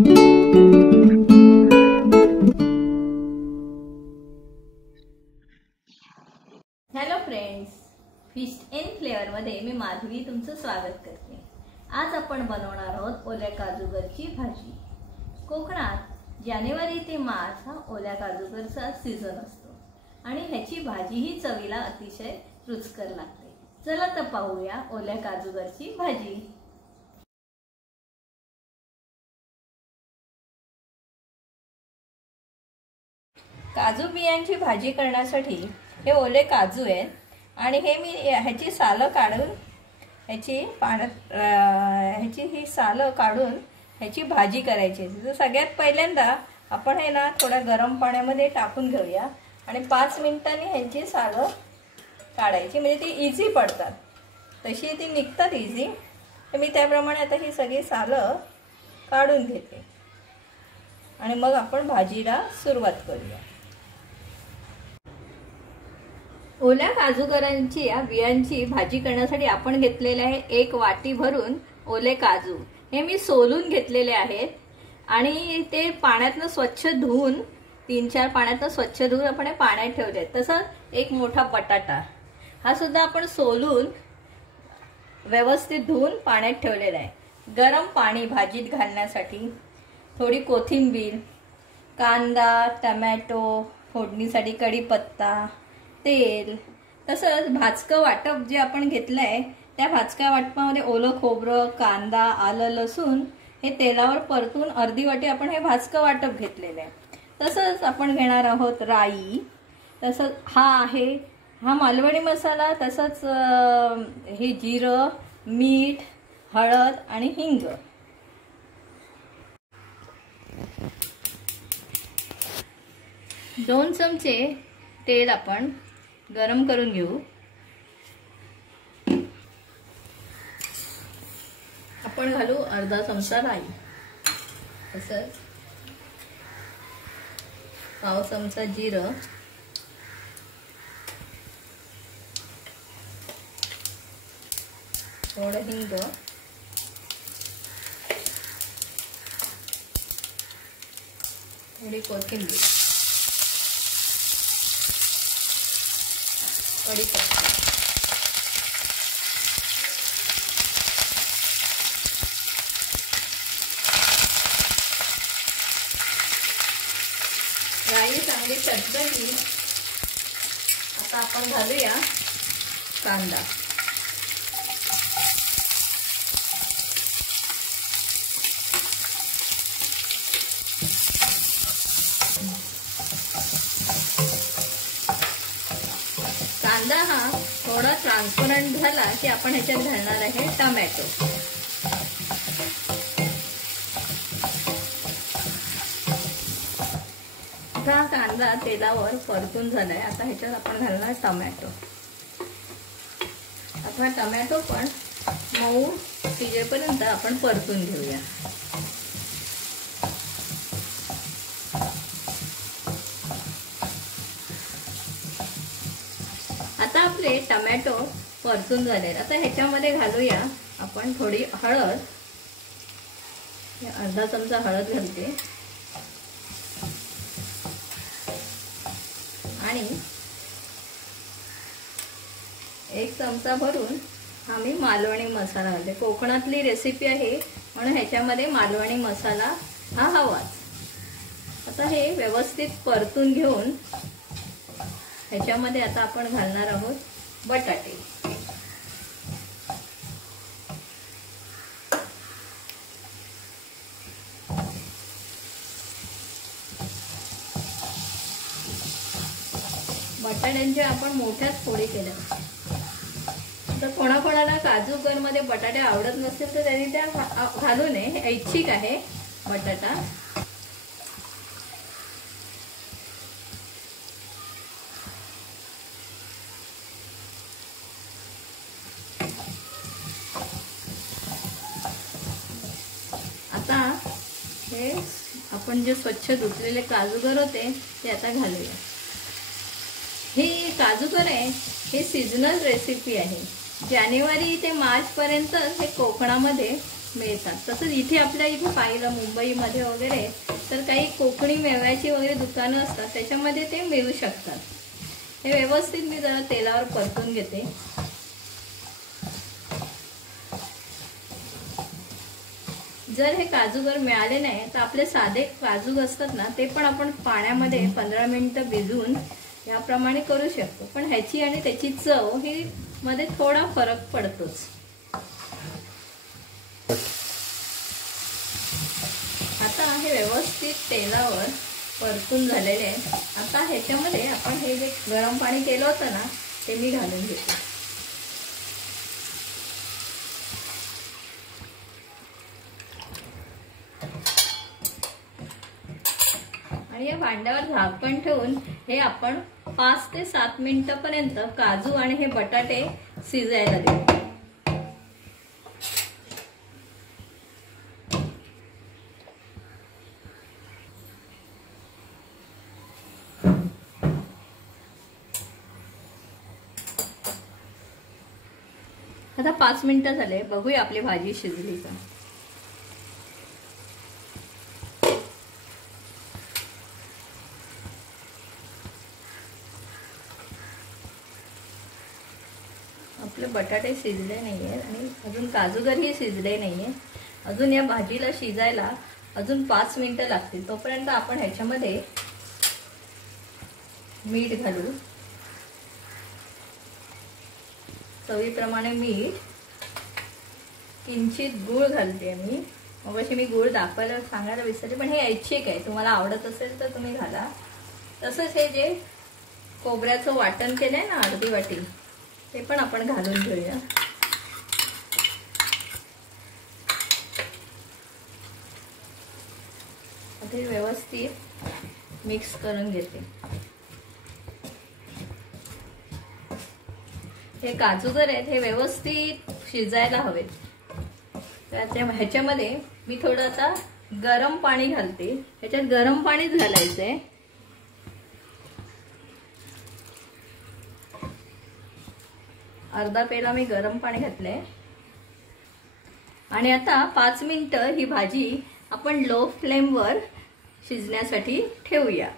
Hello friends, fist in फ्लेवरमध्ये मी माधवी तुमचं स्वागत करते। आज आपण बनवणार आहोत ओल्या काजूगरची भाजी। कोकणात जानेवारी ते मार्च हा ओल्या काजूगरचा सीझन असतो आणि ह्याची भाजी ही चवीला अतिशय रुचकर लागते। चला तर पाहूया ओल्या काजूगरची भाजी। काजू बियांची भाजी करण्यासाठी हे ओले काजू आहेत आणि हे मी ह्याची सालं काढून ह्याची ही सालं काढून ह्याची भाजी करायची आहे। तर सगळ्यात पहिल्यांदा आपण हे ना थोड्या गरम पाण्यामध्ये टाकून घेऊया आणि 5 मिनिटांनी ह्याची सालं काढायची, म्हणजे ती इझी पडतात, तशी ती निघतात इझी। तर मी त्याप्रमाणे आता ही सगळी सालं काढून घेते आणि मग आपण भाजीला सुरुवात करूया। ओल्या काजूगरांची या बियांची भाजी करण्यासाठी आपण घेतलेले आहे 1 वाटी भरून ओले काजू। हे मी सोलून घेतलेले आहेत आणि ते पाण्यातनं स्वच्छ धुवून 3-4 पाण्यातनं स्वच्छ धुवून आपण हे पाण्यात ठेवले। तसंच 1 मोठा बटाटा हा सुद्धा आपण सोलून व्यवस्थित धुवून पाण्यात ठेवलेला आहे। गरम पाणी भाजीत घालण्यासाठी, थोडी कोथिंबीर, कांदा, टोमॅटो, फोडणीसाठी कढीपत्ता, तेल, तसंच भाजकं वाटप जे आपण घेतलंय त्या भाजक्या वाटपामध्ये ओलं खोबरं, कांदा, आलं, लसूण हे तेलावर परतून अर्धी वाटी आपण हे भाजकं वाटप घेतलेलं आहे। तसंच आपण घेणार आहोत राई, तसंच हा मालवणी मसाला, तसंच हे जिरं, मीठ, हळद आणि हिंग। दोन चमचे तेल आपण गरम करून घेऊ। आपण घालू अर्धा चमचा राई, तसंच पाव चमचा जिरं, थोडं हिंग, थोडी कोथिंबीर, कढीपत्ता, राई चांगली चटकली। आता आपण घालूया कांदा। कांदा हा थोडा ट्रान्सपरंट झाला की आपण ह्याच्यात घालणार आहे टोमॅटो। हा कांदा तेलावर परतून झालाय, आता ह्याच्यात आपण घालणार टोमॅटो। आता टोमॅटो पण मऊ शिजेपर्यंत आपण परतून घेऊया। आता आपले टोमॅटो परतून झाले। आता ह्याच्यामध्ये घालूया आपण थोडी हळद, अर्धा चमचा हळद घालते आणि 1 चमचा भरून आम्ही मालवणी मसाला घालते। कोकणातली रेसिपी आहे म्हणून ह्याच्यामध्ये मालवणी मसाला हा हवाच। आता हे व्यवस्थित परतून घेऊन ह्याच्यामध्ये आता आपण घालणार आहोत बटाटे। बटाट्यांच्या आपण मोठ्याच फोडी केल्या। तर कोणाकोणाला काजूगरमध्ये बटाटे आवडत नसेल तर त्यांनी त्या घालू नये, ऐच्छिक आहे बटाटा। आता हे आपण जे स्वच्छ धुतलेले काजूगर होते ते आता घालूया। हे काजूगर आहे, हे सीजनल रेसिपी आहे। जानेवारी ते मार्च पर्यंत हे कोकणामध्ये मिळतात. तसंच इथे आपल्या इथे पाहिलं मुंबईमध्ये वगैरे तर काही कोकणी मेव्याची वगैरे दुकानं असतात, त्याच्यामध्ये ते मिळू शकतात. हे व्यवस्थित मी जरा तेलावर परतून घेते. जर हे काजूगर मिळाले नाही तर आपले साधे काजू असतात ना, ते पण आपण पाण्यामध्ये 15 मिनिटं भिजवून याप्रमाणे करू शकतो. पण ह्याची आणि त्याची चव ही मध्ये थोडा फरक पडतोच. आता हे व्यवस्थित तेलावर परतून झालेले आहे. आता ह्याच्यामध्ये आपण हे जे गरम पाणी केलं होतं ना, ते मी घालून घेते. आणि या भांड्यावर झाकण ठेवून हे आपण 5 ते 7 मिनिटांपर्यंत काजू आणि हे बटाटे शिजायला देऊ. आता 5 मिनिटं झाले, बघूया आपली भाजी शिजली का. आपले बटाटे शिजले नाहीये आणि अजून काजूगरही शिजले नाहीये. अजून या भाजीला शिजायला अजून 5 मिनिटं लागतील. तोपर्यंत आपण ह्याच्यामध्ये मीठ घालू, चवीप्रमाणे मीठ, किंचित गूळ घालते मी. मगाशी मी गूळ दाखवायला सांगायला विसरले, पण हे ऐच्छिक आहे, तुम्हाला आवडत असेल तर तुम्ही घाला. तसंच हे जे खोबऱ्याचं वाटण केलंय ना अर्धी वाटी, ते पण आपण घालून घेऊया. आता हे व्यवस्थित मिक्स करून घेते. हे काजूगर आहेत, हे व्यवस्थित शिजायला हवेत. ह्याच्यामध्ये मी थोडं आता गरम पाणी घालते. ह्याच्यात गरम पाणीच घालायचंय. अर्धा पेला मी गरम पाणी घातलंय. आणि आता 5 मिनिटं ही भाजी आपण लो फ्लेमवर शिजण्यासाठी ठेवूया.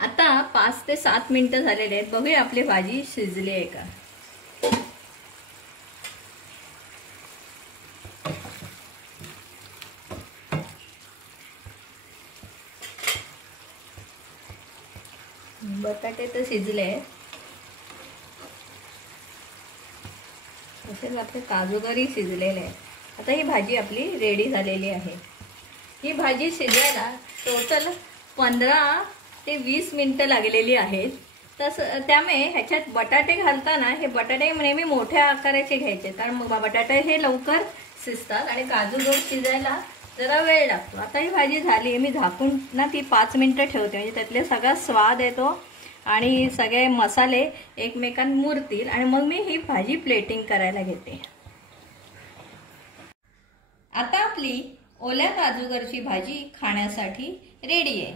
आता 5 ते 7 मिनिटं झालेले आहेत. बघूया आपली भाजी शिजली आहे का. बटाटे तर शिजले आहेत, तसेच आपले काजूगरही शिजलेले आहेत. आता ही भाजी आपली रेडी झालेली आहे. ही भाजी शिजायला टोटल 15 ते 20 मिनिटं लागलेली आहेत. त्यामुळे ह्याच्यात बटाटे घालताना हे बटाटे नेहमी मोठ्या आकाराचे घ्यायचे, कारण मग बटाटे हे लवकर शिजतात आणि काजूगर शिजायला जरा वेळ लागतो. आता ही भाजी झाली, मी झाकून ना ती 5 मिनिटं ठेवते, म्हणजे त्यातले सगळा स्वाद येतो आणि सगळे मसाले एकमेकांत मुरतील. आणि मग मी ही भाजी प्लेटिंग करायला घेते. आता आपली ओल्या काजूगरची भाजी खाण्यासाठी रेडी आहे.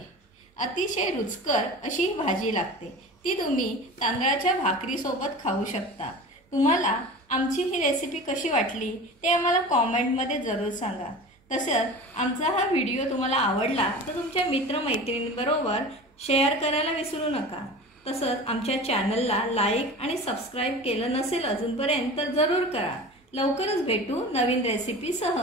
अतिशय रुचकर अशी भाजी लागते. ती तुम्ही तांदळाच्या भाकरीसोबत खाऊ शकता. तुम्हाला आमची ही रेसिपी कशी वाटली ते आम्हाला कॉमेंटमध्ये जरूर सांगा. तसंच आमचा हा व्हिडिओ तुम्हाला आवडला तर तुमच्या मित्रमैत्रिणींबरोबर शेअर करायला विसरू नका. तसंच आमच्या चॅनलला लाईक आणि सबस्क्राईब केलं नसेल अजूनपर्यंत तर जरूर करा. लवकरच भेटू नवीन रेसिपीसह.